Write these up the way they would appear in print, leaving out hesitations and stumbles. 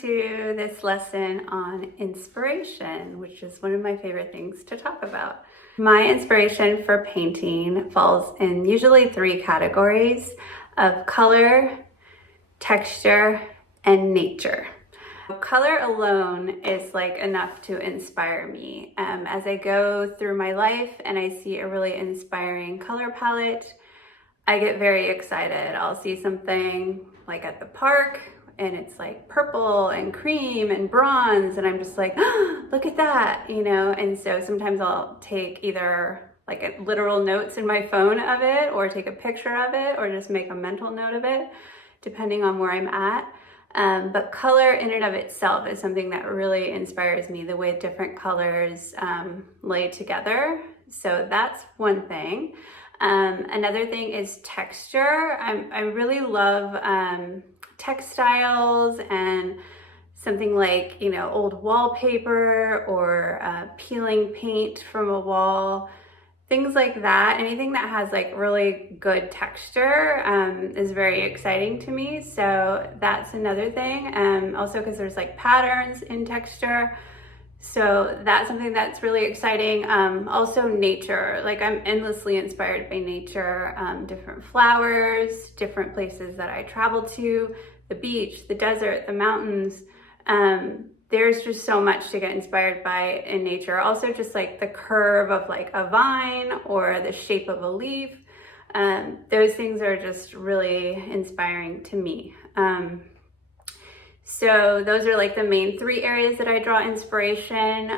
to this lesson on inspiration, which is one of my favorite things to talk about. My inspiration for painting falls in usually three categories of color, texture, and nature. Color alone is like enough to inspire me. As I go through my life and I see a really inspiring color palette, I get very excited. I'll see something like at the park and it's like purple and cream and bronze, and I'm just like, oh, look at that, you know? And so sometimes I'll take either like a literal notes in my phone of it, or take a picture of it, or just make a mental note of it, depending on where I'm at. But color in and of itself is something that really inspires me, the way different colors lay together. So that's one thing. Another thing is texture. I really love textiles and something like, you know, old wallpaper or peeling paint from a wall, things like that. Anything that has like really good texture is very exciting to me. So that's another thing. Also because there's like patterns in texture. So that's something that's really exciting. Also nature, like I'm endlessly inspired by nature, different flowers, different places that I travel to, the beach, the desert, the mountains. There's just so much to get inspired by in nature. Also just like the curve of like a vine or the shape of a leaf. Those things are just really inspiring to me. So those are like the main three areas that I draw inspiration,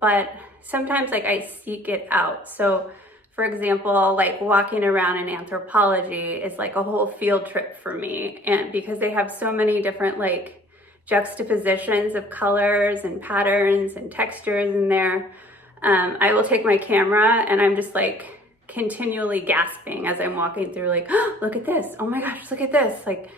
but sometimes like I seek it out. So for example, like walking around in anthropology is like a whole field trip for me, and because they have so many different like juxtapositions of colors and patterns and textures in there, I will take my camera and I'm just like continually gasping as I'm walking through, like, oh, look at this, oh my gosh, look at this, like,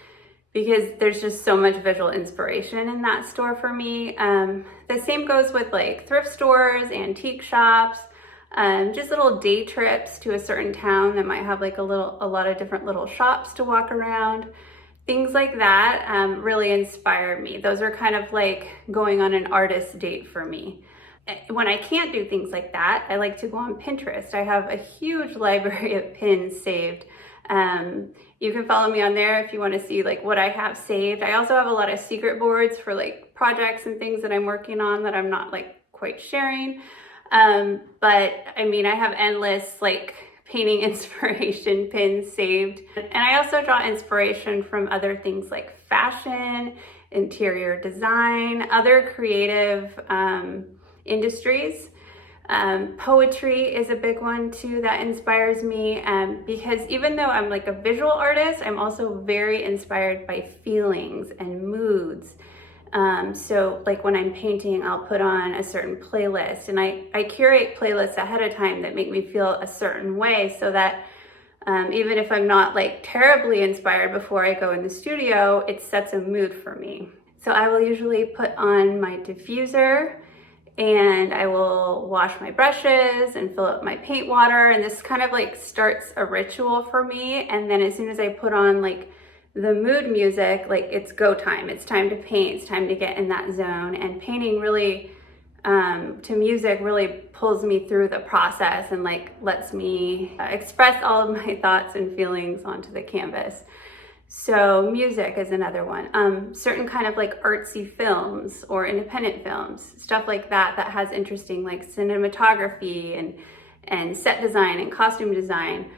because there's just so much visual inspiration in that store for me. The same goes with like thrift stores, antique shops, just little day trips to a certain town that might have like a lot of different little shops to walk around. Things like that really inspire me. Those are kind of like going on an artist date for me. When I can't do things like that, I like to go on Pinterest. I have a huge library of pins saved. You can follow me on there if you want to see like what I have saved. I also have a lot of secret boards for like projects and things that I'm working on that I'm not like quite sharing. But I mean, I have endless like painting inspiration pins saved. And I also draw inspiration from other things like fashion, interior design, other creative industries. Poetry is a big one too that inspires me, because even though I'm like a visual artist, I'm also very inspired by feelings and moods. So like when I'm painting, I'll put on a certain playlist, and I curate playlists ahead of time that make me feel a certain way, so that even if I'm not like terribly inspired before I go in the studio, it sets a mood for me. So I will usually put on my diffuser, and I will wash my brushes and fill up my paint water, and this kind of like starts a ritual for me. And then as soon as I put on like the mood music, like it's go time, it's time to paint, it's time to get in that zone. And painting really to music really pulls me through the process and like lets me express all of my thoughts and feelings onto the canvas. So music is another one. Certain kind of like artsy films or independent films, stuff like that, that has interesting like cinematography and set design and costume design.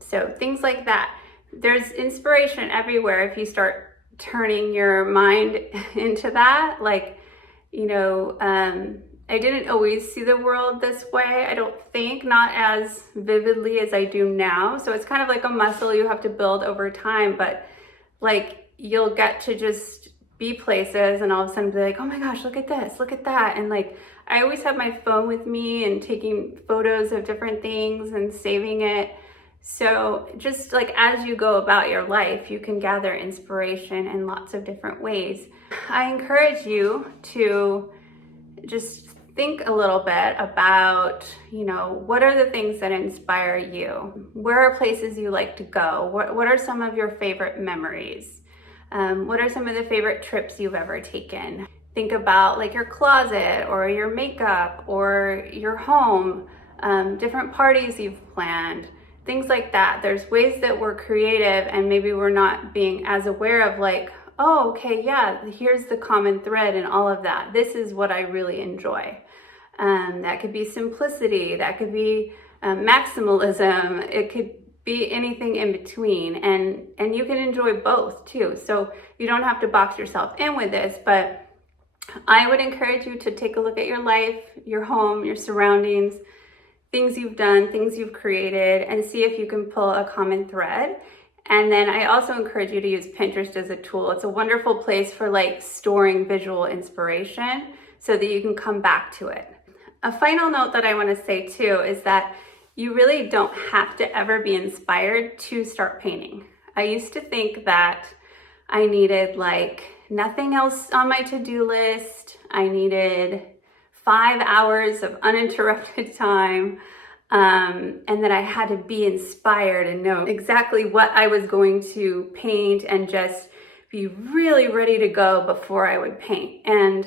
So things like that. There's inspiration everywhere if you start turning your mind into that. Like, you know, I didn't always see the world this way, I don't think, not as vividly as I do now. So it's kind of like a muscle you have to build over time, but like you'll get to just be places and all of a sudden be like, oh my gosh, look at this, look at that. And like, I always have my phone with me and taking photos of different things and saving it. So just like as you go about your life, you can gather inspiration in lots of different ways. I encourage you to just think a little bit about, you know, what are the things that inspire you? Where are places you like to go? What are some of your favorite memories? What are some of the favorite trips you've ever taken? Think about like your closet or your makeup or your home, different parties you've planned, things like that. There's ways that we're creative and maybe we're not being as aware of like, oh, okay, yeah, here's the common thread in all of that. This is what I really enjoy. That could be simplicity, that could be maximalism, it could be anything in between, and you can enjoy both too. So you don't have to box yourself in with this, but I would encourage you to take a look at your life, your home, your surroundings, things you've done, things you've created, and see if you can pull a common thread. And then I also encourage you to use Pinterest as a tool. It's a wonderful place for like storing visual inspiration so that you can come back to it. A final note that I want to say too is that you really don't have to ever be inspired to start painting. I used to think that I needed like nothing else on my to-do list. I needed 5 hours of uninterrupted time, and that I had to be inspired and know exactly what I was going to paint and just be really ready to go before I would paint. And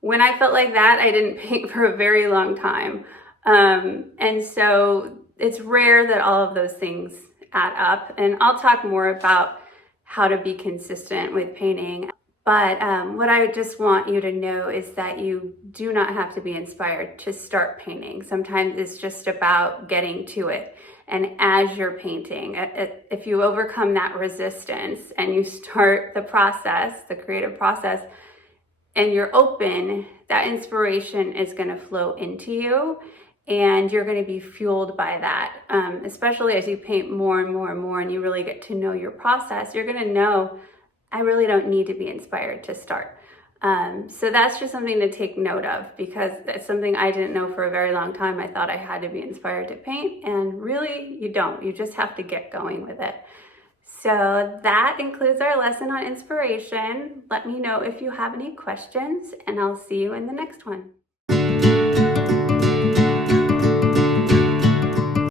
when I felt like that, I didn't paint for a very long time. And so it's rare that all of those things add up. And I'll talk more about how to be consistent with painting. But what I just want you to know is that you do not have to be inspired to start painting. Sometimes it's just about getting to it. And as you're painting, if you overcome that resistance and you start the process, the creative process, and you're open, that inspiration is going to flow into you and you're going to be fueled by that. Especially as you paint more and more and more and you really get to know your process, you're going to know, I really don't need to be inspired to start. So that's just something to take note of because it's something I didn't know for a very long time. I thought I had to be inspired to paint, and really you don't. You just have to get going with it. So that includes our lesson on inspiration. Let me know if you have any questions, and I'll see you in the next one.